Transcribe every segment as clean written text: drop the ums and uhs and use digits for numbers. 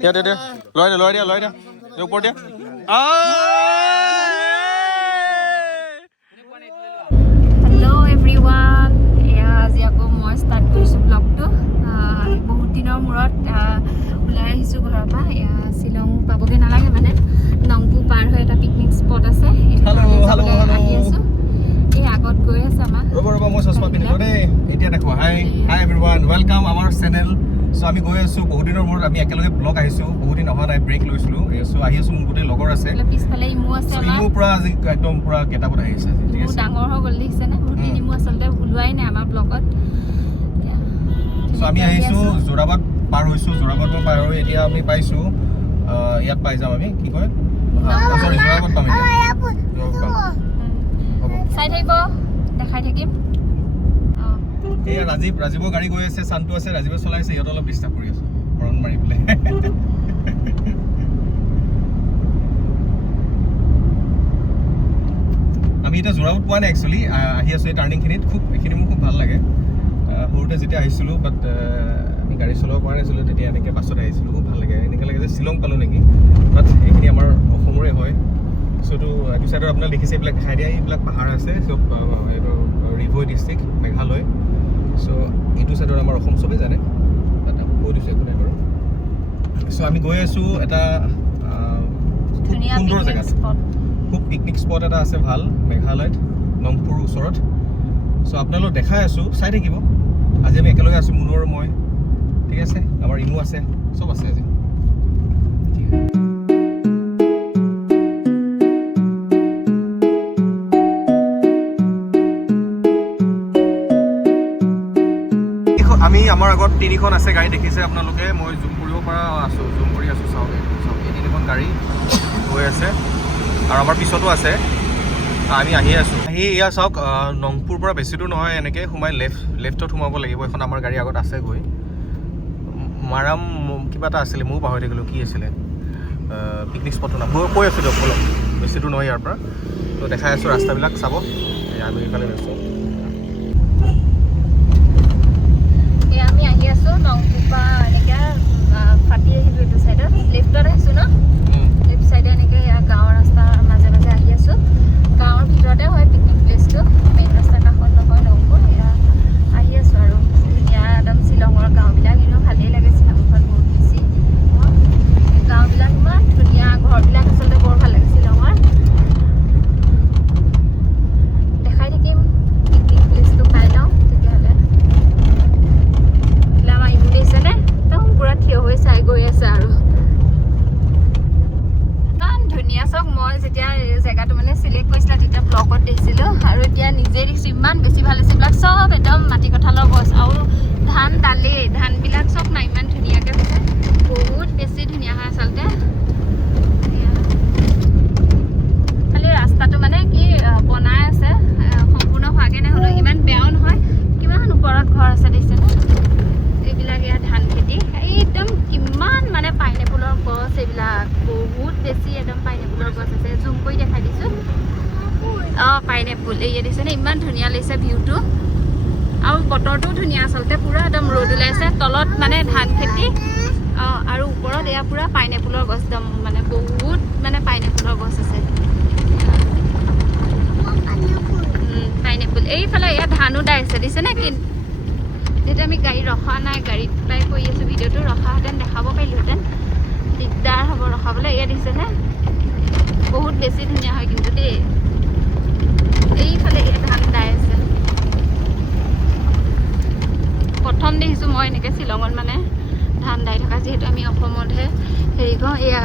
দিয়া লৈ দিয়া ওপৰত দিয়া হেল্ল' এভৰিৱান আজি আকৌ মই ষ্টাৰ্ট কৰিছোঁ ব্লগটো বহুত দিনৰ মূৰত ওলাই আহিছোঁ ঘৰৰ পৰা শ্বিলং পাবগৈ নালাগে মানে নংপু পাৰ হৈ এটা পিকনিক স্পট আছে আহি আছোঁ এই আগত গৈ আছে আমাৰ ৰ'ব মই চশমা পিন্ধিলোঁ দেই এতিয়া দেখো হাই এভৰিৱান ৱেলকাম আমাৰ চেনেল চ' আমি গৈ আছোঁ বহুত দিনৰ মূৰত আমি একেলগে ব্লগ আহিছোঁ বহুত দিন অহা নাই ব্ৰেক লৈছিলোঁ চ' আহি আছোঁ মোৰ গোটেই লগৰ আছে পিছফালে ইমু আছে ইমু পুৰা আজি একদম পুৰা কেইটাপত আহিছে বহুত ডাঙৰ হৈ গ'ল দেখিছেনে বহুত দিন ইমু আচলতে ওলোৱাই নাই আমাৰ ব্লগত চ' আমি আহিছোঁ যোৰাবাট পাৰ হৈছোঁ যোৰাবাট পাৰ হৈ এতিয়া আমি পাইছোঁ ইয়াত পাই যাম আমি কি কয় চৰি যোৰাবাট পাম চাই থাকিব দেখাই থাকিম এয়া ৰাজীৱৰ গাড়ী গৈ আছে শান্তু আছে ৰাজীৱে চলাইছে সিহঁত অলপ ডিষ্টাৰ্ব কৰি আছে হৰণ মাৰি পেলাই আমি এতিয়া যোৰাবাট পোৱা নাই একচুৱেলি আহি আছোঁ এই টাৰ্ণিংখিনিত এইখিনি মোৰ খুব ভাল লাগে সৰুতে যেতিয়া আহিছিলোঁ বাট আমি গাড়ী চলাব পৰা নাছিলোঁ তেতিয়া এনেকৈ বাছত আহিছিলোঁ খুব ভাল লাগে এনেকৈ লাগে যে শ্বিলং পালোঁ নেকি বাট এইখিনি আমাৰ অসমৰে হয় চ' এইটো চাইডত আপোনাক দেখিছে এইবিলাক দেখাই দিয়া এইবিলাক পাহাৰ আছে চব এইটো ৰিভৈ ডিষ্ট্ৰিক্ট মেঘালয় চ' এইটো চাইডত আমাৰ অসম চবেই জানে বাট আকৌ কৈ দিছোঁ একো নাই বাৰু চ' আমি গৈ আছোঁ এটা খুব সুন্দৰ জেগাত খুব পিকনিক স্পট এটা আছে ভাল মেঘালয়ত নংপুৰ ওচৰত চ' আপোনালোক দেখাই আছোঁ চাই থাকিব আজি আমি একেলগে আছোঁ মুনু আৰু মই ঠিক আছে আমাৰ ইমু আছে চব আছে আজি আমি আমাৰ আগত তিনিখন আছে গাড়ী দেখিছে আপোনালোকে মই জুম কৰিব পৰা আছোঁ জুম কৰি আছোঁ চাওক এই তিনিখন গাড়ী গৈ আছে আৰু আমাৰ পিছতো আছে আমি আহি আছোঁ এয়া চাওক নংপুৰ পৰা বেছি দূৰ নহয় এনেকৈ সোমাই লেফ্টত সোমাব লাগিব এখন আমাৰ গাড়ী আগত আছে গৈ মাৰাম কিবা এটা আছিলে ময়ো পাহৰি থাকিলোঁ কি আছিলে পিকনিক স্পটৰ নাম মই কৈ আছোঁ দিয়ক অলপ বেছি দূৰ নহয় ইয়াৰ পৰা তো দেখাই আছোঁ ৰাস্তাবিলাক চাব আমি এইফালে গৈছোঁ আমি আহি আছোঁ নংপুৰ পৰা এনেকৈ ফাটি আহিলোঁ এইটো চাইডত লেফ্টত আহিছোঁ ন লেফ্ট চাইডে এনেকৈ গাঁৱৰ ৰাস্তাৰ মাজে মাজে আহি আছোঁ গাঁৱৰ ভিতৰতে হয় পিকনিক প্লেচটো মেইন ৰাস্তাৰ কাষত নহয় নংপুৰ এয়া আহি আছোঁ আৰু ধুনীয়া একদম শ্বিলঙৰ গাঁওবিলাক এনেও ভালেই লাগে শ্বিলংখন বহুত বেছি গাঁওবিলাক ইমান ধুনীয়া ঘৰবিলাক আচলতে বৰ ভাল লাগে শ্বিলঙৰ দেখাই থাকিম পিকনিক প্লেচটো পাই লওঁ তেতিয়াহ'লে আমাৰ ইমু দেখিছেনে একদম পূৰা থিয় হৈ চাই গৈ আছে আৰু ইমান ধুনীয়া চাওক মই যেতিয়া জেগাটো মানে চিলেক্ট কৰিছিলোঁ তেতিয়া ব্লগত দেখিছিলোঁ আৰু এতিয়া নিজে দেখিছোঁ ইমান বেছি ভাল হৈছে এইবিলাক চব একদম মাটি কঁঠালৰ গছ আৰু ধান ডালেই ধানবিলাক চব নাই ইমান ধুনীয়াকৈ হৈছে বহুত বেছি ধুনীয়া হয় আচলতে খালি ৰাস্তাটো মানে কি বনাই আছে সম্পূৰ্ণ হোৱাকৈ নাই হ'লেও ইমান বেয়াও নহয় কিমান ওপৰত ঘৰ আছে দেখিছেনে এইবিলাক ইয়াত ধান খেতি একদম কিমান মানে পাইনএপলৰ গছ এইবিলাক বহুত বেছি একদম পাইনএপলৰ গছ আছে জুম কৰি দেখাই দিছোঁ পাইনএপল এই দেখিছেনে ইমান ধুনীয়া লাগিছে ভিউটো আৰু বতৰটোও ধুনীয়া আচলতে পূৰা একদম ৰ'দ ওলাইছে তলত মানে ধান খেতি আৰু ওপৰত এয়া পূৰা পাইনএপলৰ গছ একদম মানে বহুত মানে পাইনএপলৰ গছ আছে পাইনএপল এইফালে ইয়াত ধানো দাই আছে দেখিছেনে কি যেতিয়া আমি গাড়ী ৰখা নাই গাড়ীত পাই কৰি আছোঁ ভিডিঅ'টো ৰখাহেঁতেন দেখাব পাৰিলোহেঁতেন দিগদাৰ হ'ব ৰখাবলৈ এয়া দেখিছেনে বহুত বেছি ধুনীয়া হয় কিন্তু দেই এইফালে ইয়াত ধান দাই আছে প্ৰথম দেখিছোঁ মই এনেকৈ শ্বিলঙত মানে ধান দাই থকা যিহেতু আমি অসমতহে হেৰি কৰোঁ এয়া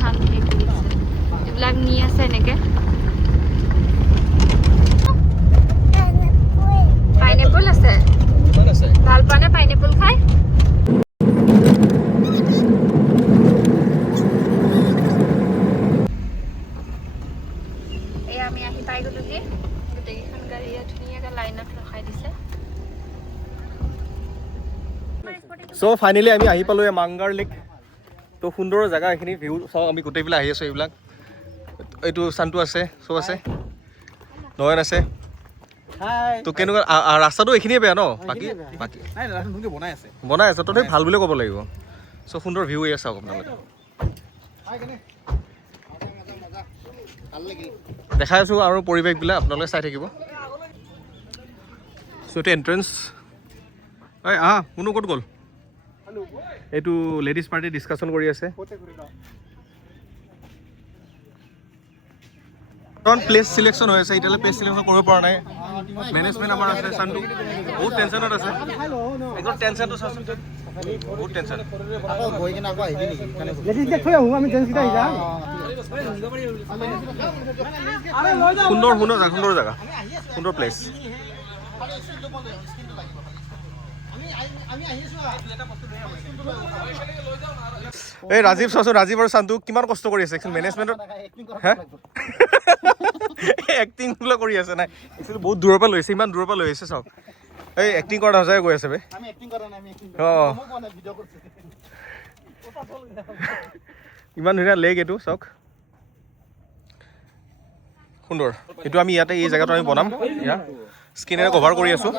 ধান হেৰি কৰিছে এইবিলাক নি আছে এনেকৈ পাইনএপল আছে ভাল পোৱা নে পাইনএপল খাই এয়া আমি আহি পাই গ'লোহি গোটেইকেইখন গাড়ী ইয়াত ধুনীয়াকৈ লাইনত ৰখাই দিছে চ' ফাইনেলি আমি আহি পালোঁ মাংগাৰ লেক তো সুন্দৰ জেগা এইখিনি ভিউ চাওঁ আমি গোটেইবিলাক আহি আছোঁ এইবিলাক এইটো শান্তু আছে চব আছে নয়ন আছে তো কেনেকুৱা ৰাস্তাটো এইখিনিয়ে বেয়া ন বাকী বনাই আছে তহঁতে ভাল বুলি ক'ব লাগিব চ' সুন্দৰ ভিউ এয়া চাওক আপোনালোকে দেখাই আছোঁ আৰু পৰিৱেশবিলাক আপোনালোকে চাই থাকিব চ' এইটো এণ্ট্ৰেঞ্চ এই কোনো ক'ত গ'ল এইটো লেডিজ পাৰ্টি ডিছকাশ্যন কৰি আছে প্লেচ চিলেকশ্যন হৈ আছে এতিয়ালৈ প্লেচ চিলেকশ্যন কৰিব পৰা নাই মেনেজমেণ্ট আমাৰ আছে চানটো বহুত টেনশ্যনত আছে একদম টেনশ্যনটো চাচোন বহুত টেনশ্যন সুন্দৰ জেগা সুন্দৰ প্লেচ এই ৰাজীৱ চাচোন ৰাজীৱ আৰু চান্তু কিমান কষ্ট কৰি আছে মেনেজমেণ্টত হে এক্টিং বোলে কৰি আছে নাই একচুৱেলি বহুত দূৰৰ পৰা লৈ আহিছে ইমান দূৰৰ পৰা লৈ আহিছে চাওক এই এক্টিং কৰা সঁচাই গৈ আছে বে অঁ ইমান ধুনীয়া লেক এইটো চাওক সুন্দৰ এইটো আমি ইয়াতে এই জেগাটো আমি বনাম ইয়াৰ স্কিনেৰে কভাৰ কৰি আছোঁ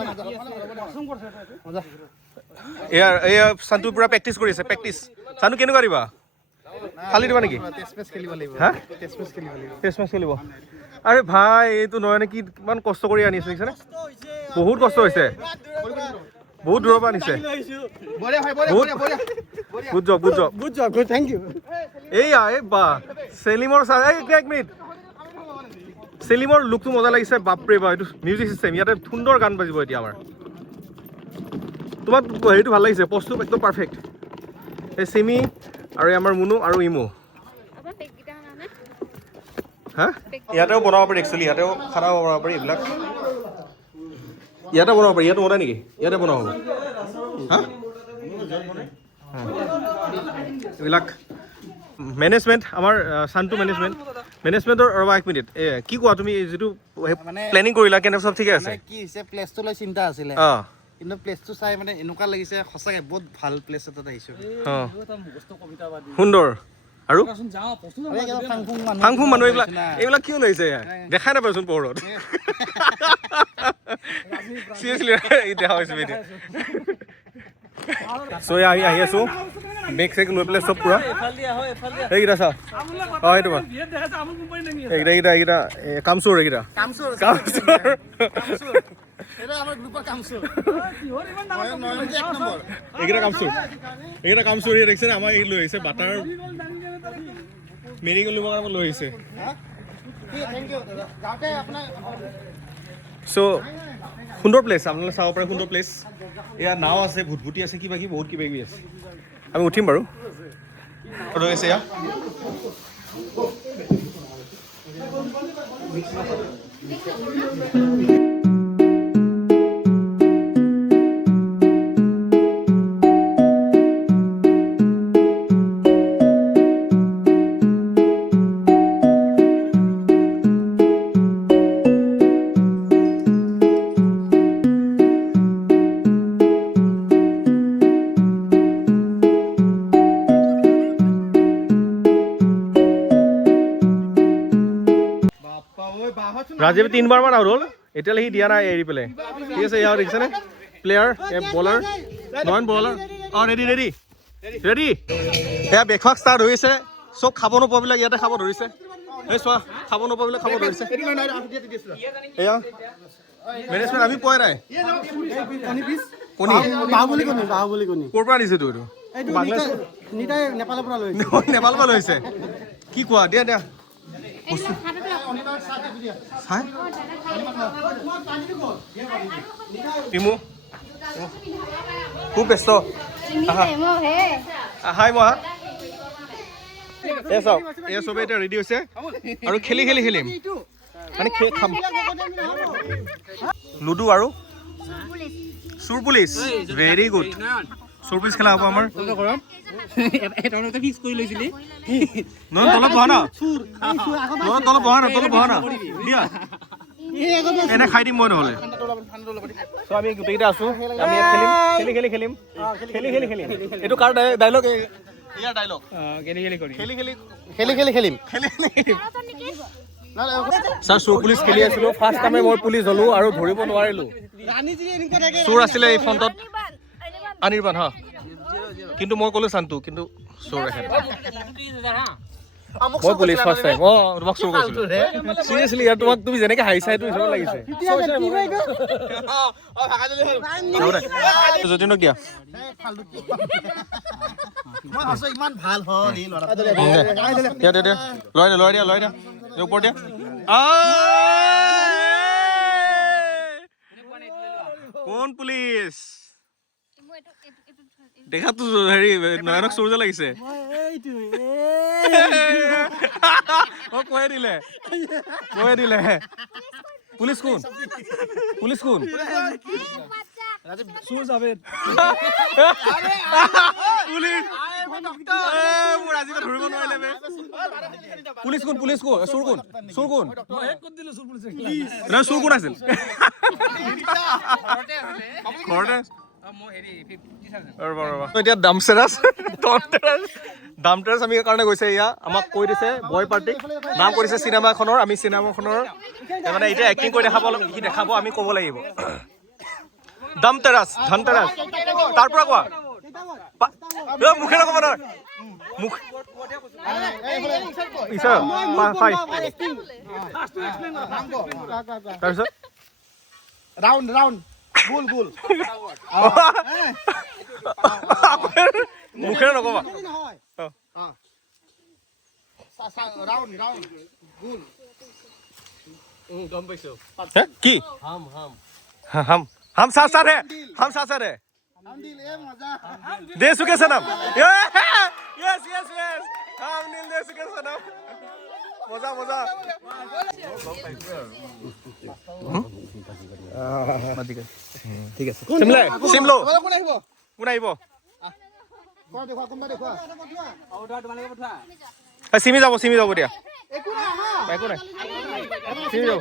এয়া চান্তু পুৰা প্ৰেক্টিচ কৰি আছে প্ৰেক্টিচ চান্তু কেনেকুৱা দিবা খালি দিবা নেকি হা টেষ্ট মেচ খেলিব আৰে ভাই এইটো নহয় নে কি কিমান কষ্ট কৰি আনিছে দেখিছেনে বহুত কষ্ট হৈছে বহুত দূৰৰ পৰা আনিছে গুড জব থেংক ইউ এইয়া এই বা চেলিমৰ এক মিনিট চেলিমৰ লুকটো মজা লাগিছে বাপৰে বা এইটো মিউজিক চিষ্টেম ইয়াতে সুন্দৰ গান বাজিব এতিয়া আমাৰ তোমাক হেৰিটো ভাল লাগিছে পষ্টটো একদম পাৰফেক্ট এই চিমি আৰু আমাৰ মুনু আৰু ইমু হা ইয়াতেও বনাব পাৰি একচুৱেলি ইয়াতেও খানা বনাব পাৰি এইবিলাক ইয়াতে বনাব পাৰি ইয়াতে বনাই নেকি ইয়াতে বনাব হা এইবিলাক মেনেজমেণ্ট আমাৰ চান্তু মেনেজমেণ্টৰ ৰবা এক মিনিট কি কোৱা তুমি যিটো প্লেনিং কৰিলা কেনে চব ঠিকে আছে কি হৈছে প্লেচটো লৈ চিন্তা আছিলে কিন্তু প্লেচটো চাই মানে এনেকুৱা লাগিছে সঁচাকৈ বহুত ভাল প্লেচ এটাত আহিছোঁ সুন্দৰ আৰু ফাংফুং মানুহ এইবিলাক কিয় লৈছে দেখাই নাপায়চোন পোহৰত চিৰিয়াছলি দেখা হৈছে এতিয়া চ' আমি আহি আছোঁ বেগ চেগ লৈ পেলাই চব পুৰা এইকেইটা চা অঁ সেইটো এইকেইটা কামচোৰ এইকেইটা এইকেইটা কামচোৰ দেখিছে আমাৰ এই লৈ আহিছে বাটাৰ মেৰিগল নিবৰ কাৰণে লৈ আহিছে চ' সুন্দৰ প্লেচ আপোনালোকে চাব পাৰে সুন্দৰ প্লেচ এয়া নাও আছে ভুটভুটি আছে কিবা কিবি বহুত কিবা কিবি আছে আমি উঠিম বাৰু ৰৈ আছে এয়া ৰাজীৱ 3 বাৰমান আউট হ'ল এতিয়ালৈ সি দিয়া নাই এৰি পেলাই ঠিক আছে ইয়াৰ দেখিছেনে প্লেয়াৰ বলাৰ নয়ন বলাৰ ৰেডি এয়া ব্ৰেকফাষ্ট ষ্টাৰ্ট হৈছে চব খাব নোপোৱাবিলাক ইয়াতে খাব ধৰিছে এই চোৱা খাব নোপোৱাবিলাক খাব ধৰিছে এয়া মেনেজমেণ্ট আমি পোৱাই নাই ক'ৰ পৰা আনিছে তো নেপালৰ পৰা লৈছে কি কোৱা দিয়া খুব ব্যস্ত হাই মহা এই চাওক এই চবেই এতিয়া ৰেডি হৈছে আৰু খেলিম মানে খাম লুডু আৰু চোৰ পুলিচ ভেৰি গুড চোৰ পুলিচ খেলা হ'ব আমাৰ তলত বহা না দিয়া এনে খাই দিম মই নহ'লে আমি গোটেইকেইটা আছো আমি ইয়াত খেলিম এইটো কাৰ ডাইলগ ইয়াৰ ডাইলগ খেলিম ছাৰ চোৰ পুলিচ খেলি আছিলো ফাৰ্ষ্ট টাইমে মই পুলিচ হ'লো আৰু ধৰিব নোৱাৰিলো চোৰ আছিলে এই ফ্ৰণ্টত অনিৰ্বাণ কিন্তু মই ক'লো শান্তু কিন্তু চোৰ ৰাখে মই পুলিচ ফাৰ্ষ্ট টাইম তোমাক চোৰ কৰিছিলো চিৰিয়াছলি ইয়াৰ তোমাক তুমি যেনেকে হাঁহিছা সেইটো হিচাপত লাগিছে যতীনক দিয়া ইমান ভাল হ'ল এই ল'ৰা লৰাই দিয়া ওপৰত দিয়া কোন পুলিচ দেখাতো হেৰি নয়নক চোৰ যে লাগিছে কৈ দিলে পুলিচ কোন চোৰ জাভেদ মোৰ আজি ধৰিব নোৱাৰিলে পুলিচ কোন চোৰ কোন চোৰ কোন আছিল ঘৰতে এতিয়া দামটেৰাছ আমি কাৰণে গৈছে এয়া আমাক কৈ দিছে বয় পাৰ্টিক নাম কৰিছে চিনেমাখনৰ আমি চিনেমাখনৰ মানে এতিয়া এক্টিং কৰি দেখাব আমি ক'ব লাগিব ধনতেৰাছ তাৰ পৰা কোৱা মুখে নক'ব নহয় মুখ তাৰপিছত ৰাউণ্ড গোল মুখেৰে নক'বা ৰাউণ্ড গোল গম পাইছো কি हम साथ साथ है दे चुके सनम यस हम नील दे चुके सनम मजा ঠিক আছে চিমলো কোন আহিব চিমি যাব দিয়া একো নাই চিমি যাব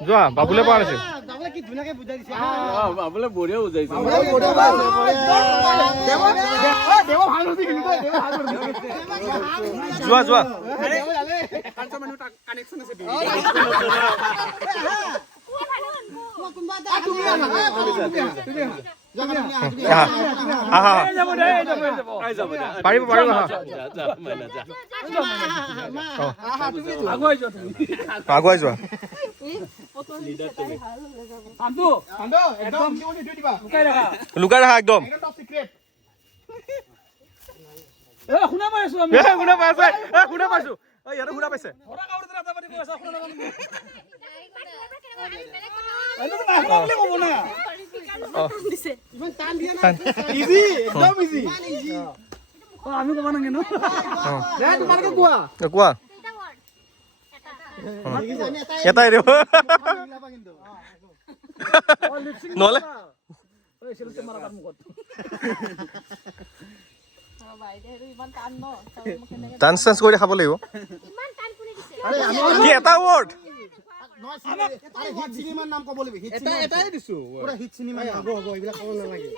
যোৱা বাবুলে পোৱা নাছিল বাবুলে বঢ়িয়া বুজাইছে যোৱা পাৰিব আগুৱাই যোৱা লুকাই ৰাখা একদম শুনা পাইছো ইয়াতো শুনা পাইছে আমি ক'ব নাগে ন কোৱা এটাই দিব নহ'লে ডান্স কৰি খাব লাগিব কি এটা ৱৰ্ড নাম ক'ব লাগিব এটাই দিছো হিট চিনেমা হ'ব এইবিলাক ক'ব নালাগে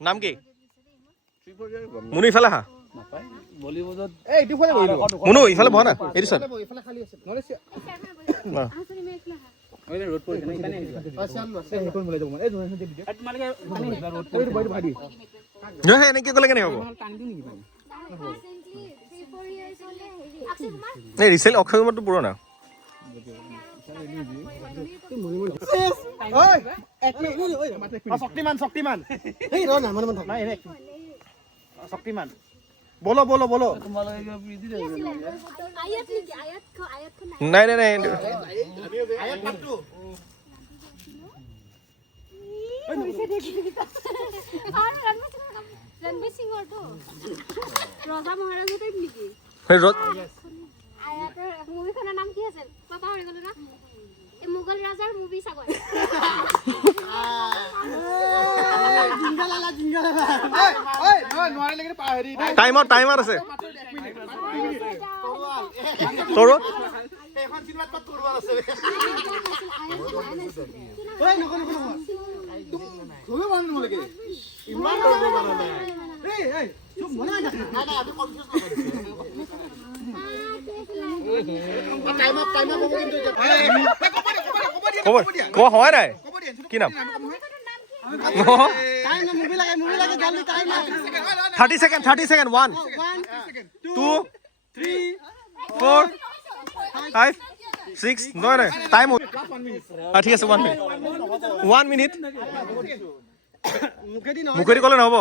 নাম কি মুনু ইফালে আহা মুনু ইফালে বহা না এইটো চাল এনেকে ক'লে কেনে হ'ব ৰিচেণ্ট অক্ষয় কুমাৰটো পুৰণা শক্তিমান বলো নাই रणबीर सिंह और तो रजा महाराज टाइप নেকি আয়াতৰ মুভিখনৰ নাম কি আছিল পাপা হৈ গলো না এই মুঘল ৰাজাৰ মুভি চাগৈ জিংগালালা নোৱাৰে লাগে পাহৰি টাইমাৰ আছে তোৰ এখন চিনেমাত কত তোৰবাৰ আছে নকো তুমি বন্ধ লাগে ইমান চুপ মনে না আমি কনফিউজ ক'ব হয় নাই কি নাম 30 সেকেন্ড 1 2 3 4 5 6 নহয় নহয় টাইম ঠিক আছে 1 মিনিট মুখেদি ক'লে নহ'ব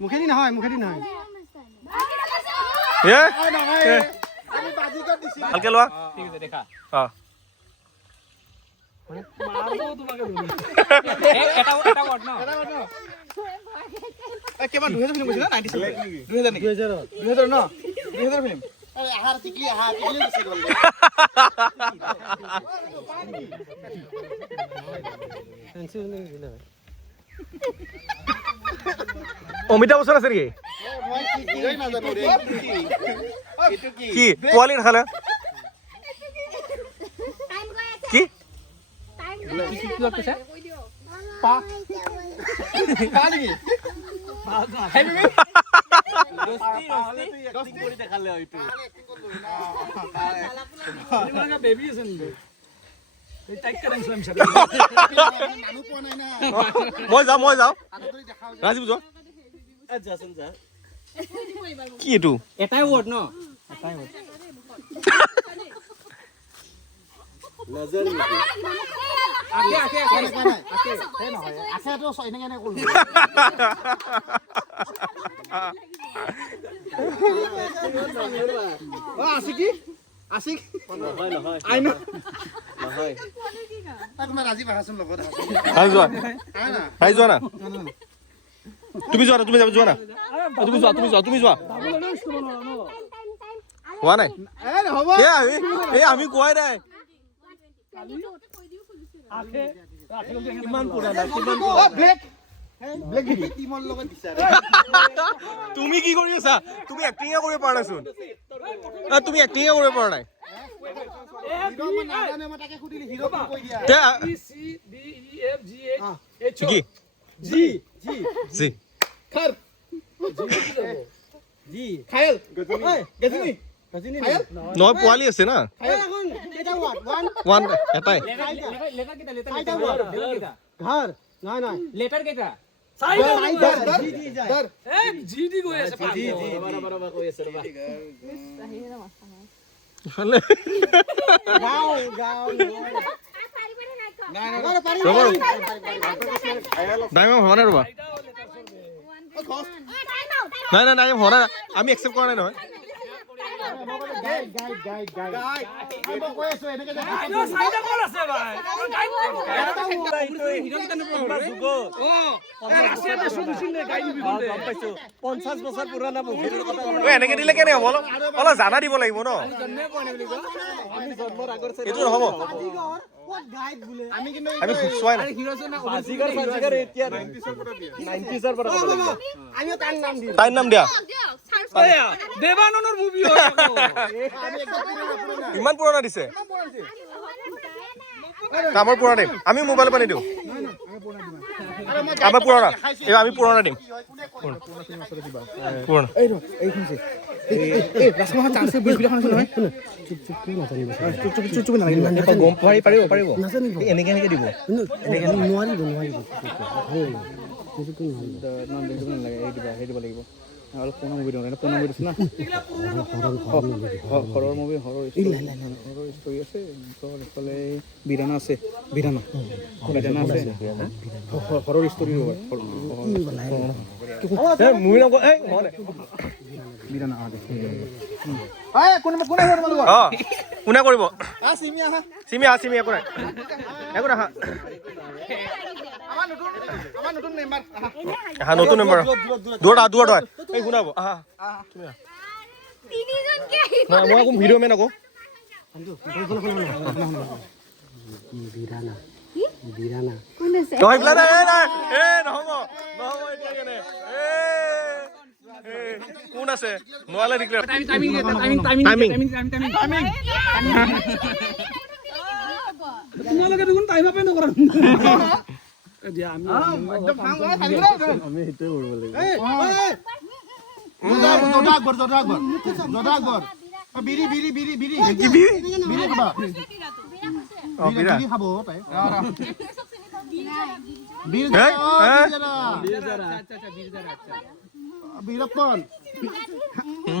মুখেদি নহয় ভালকে লোৱা ঠিক আছে দেখা অঁ এটা ৱৰ্ড ন কেৱল 2000 ফিল্ম কৈছিল না 97 নেকি 2000 ন 2000 ফিল্ম আহাৰ টিকলি গুচি গ'ল অমিতাভ বচ্চন আছে নেকি কি পোৱালি নাখালে কি মই যাওঁ ৰাজীৱ যোৱা কি এইটো এটাই ৱৰ্ড ন যোৱা না তুমি যোৱা না তুমি যোৱা হোৱা নাই আমি কোৱাই নাই তুমি কি কৰি আছা তুমি এক্টিঙে কৰিব পৰা নাইচোন তুমি এক্টিঙে কৰিব পৰা নাই নহয় পোৱালি আছে না এটাই লেটাৰ কেইটা হোৱা নাই ৰবা নাই হোৱা নাই আমি একচেপ্ট কৰা নাই নহয় এনেকে দিলে কেনে হ'ব অলপ জানা দিব লাগিব ন এইটো নহ'ব আমি চোৱাই নাই তাইৰ নাম দিয়া দেৱানন্দৰ মুভি ইমান পুৰণা দিছে কামৰ পুৰণা দিম আমি মোবাইলৰ পৰা নিদিওঁ আমাৰ পুৰণা এইবাৰ আমি পুৰণা দিম পুৰণা গম পাৰিব এনেকে দিব দিব লাগিব অলপ পুৰণা মুভি দিওঁ পুৰণা মুভি দিছোঁ না হৰৰ মুভি হৰৰ ষ্টৰি আছে এইফালে বিৰানা আছে বিৰানা আছে হৰৰ ষ্টৰি মুভি নকওঁ বিৰানা কোনে কৰিব চিমি একো নাই নতুন মেম্বাৰ দূৰত এই শুনাব মই আকৌ ভিডিঅ' মেন আকৌ কোন আছে নোৱালে তোমালোকে দেখোন টাইম আপে নকৰা আমি সেইটোৱে কৰিব লাগিব বিৰি বিৰি বিৰি বিৰি কি বি বিৰি খাবা অ বিৰা বিৰি খাব তাই বিৰি হে? বীৰপ্পন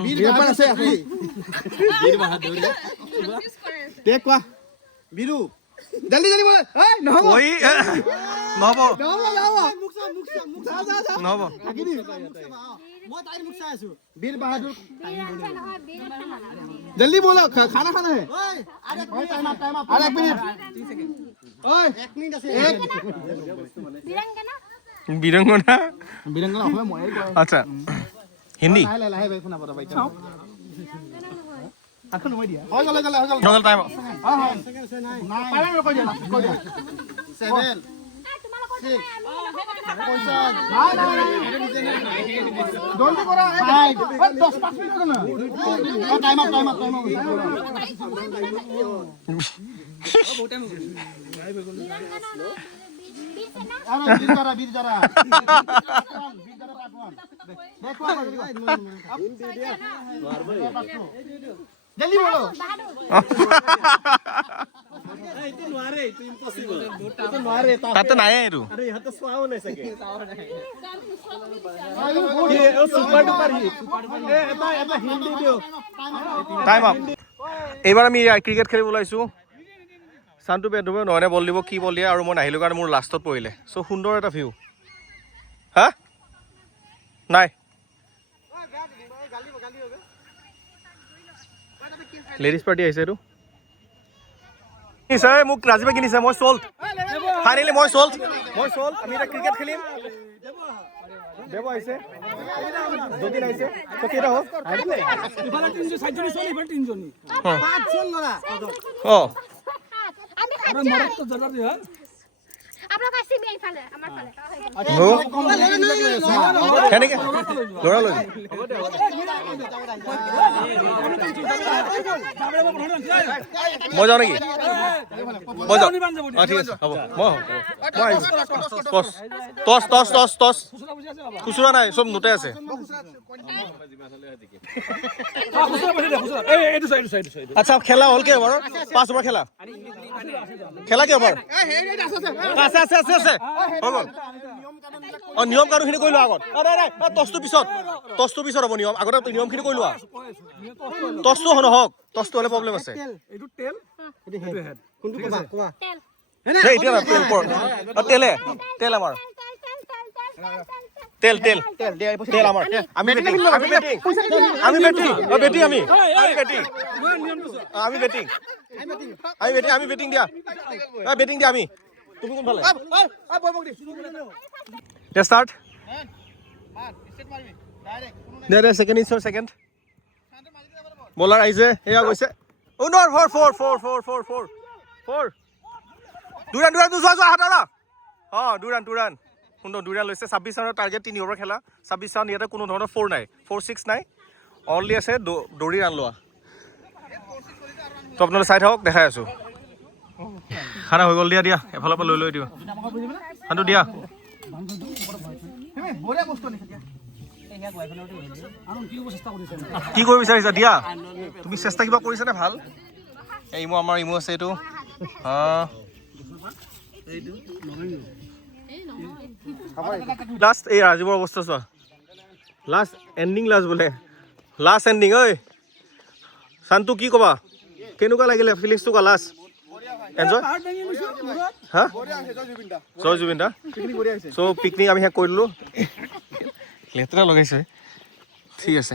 বীৰপ্পন আছে দেখ কোৱা বিৰু জলদি জলদি বল এই নহব ঐ নহব নহব নহব মই তাইৰ মুখ চাই আছো বীৰ বাহাদুৰ জলদি বলো খানা খানা है ओए टाइम अप अरे 1 मिनट ओए 1 मिनट আছে বিৰংগনা বিৰংগনা হয় মই আচ্ছা হিন্দী লাহে লাহে ভাই শুনা পড়া ভাই এখন মই দিয়া হৈ গলে গলে নগল টাইম পালা কৈ দিয়া 7 জলদি কৰা 10 5 মিনিট না টাইম আপ আৰে বীৰ যাৰা দেখো জলদি বলো তাতে নাই এইটো টাইম আপ এইবাৰ আমি ক্ৰিকেট খেলিব ওলাইছোঁ চানটো বেট ধৰিব নহয়নে বল দিব কি বল দিয়ে আৰু মই নাহিলোঁ কাৰণে মোৰ লাষ্টত পৰিলে চ' সুন্দৰ এটা ভিউ হা নাই লেডিজ পাৰ্টি আহিছে এইটো নিশ্চয় মোক ৰাজীৱে কিনিছে মই চল্ট ফাইনেলি মই চল্ট আমি এতিয়া ক্ৰিকেট খেলিম দেৱ আহিছে যদি আহিছে কেইটা হ'ল অঁ সেনেকে ল'ৰা লৈ মই যাওঁ নেকি মই যাওঁ অঁ ঠিক আছে হ'ব মই টচ টচ টচ টচ খুচুৰা নাই চব নোটে আছে আচ্ছা খেলা হ'ল কি এবাৰ 5 অভাৰ খেলা কি এবাৰ আছে আছে আছে আছে হৈ গ'ল অঁ নিয়ম কানুনখিনি কৰি লোৱা আগত টচটো পিছত হ'ব নিয়ম আগতে নিয়মখিনি কৰি লোৱা টচটো নহওক টচটো হ'লে প্ৰব্লেম আছে তেল আমাৰ তেল আমাৰ আমি বেটিং দিয়া আমি তুমি কোনফালে ষ্টাৰ্ট দে ছেকেণ্ড ইনছৰ ছেকেণ্ড বলাৰ আহিছে এয়া গৈছে উনৰ ফ'ৰ দুৰান যোৱা হাতৰা অঁ দুৰান সুন্দৰ 2 ৰান লৈছে 26 ৰানৰ টাৰ্গেট 3 অভাৰ খেলা 26 ৰান ইয়াতে কোনো ধৰণৰ 4 নাই 4-6 নাই অনলি আছে দৌৰি ৰান লোৱা তো আপোনালোকে চাই থাকক দেখাই আছোঁ খানা হৈ গ'ল দিয়া এফালৰ পৰা লৈ দিওঁ খানটো দিয়া কি কৰিব বিচাৰিছা দিয়া তুমি চেষ্টা কিবা কৰিছানে ভাল আমাৰ ইমো আছে এইটো লাষ্ট এই ৰাজীৱৰ অৱস্থা চোৱা লাষ্ট এণ্ডিং ঐ শান্তু কি ক'বা কেনেকুৱা লাগিলে ফিলিংছটো কোৱা লাষ্ট এনজয় হা জয় জুবিন দা চ' পিকনিক আমি শেষ কৰি দিলোঁ লেতেৰা লগাইছে ঠিক আছে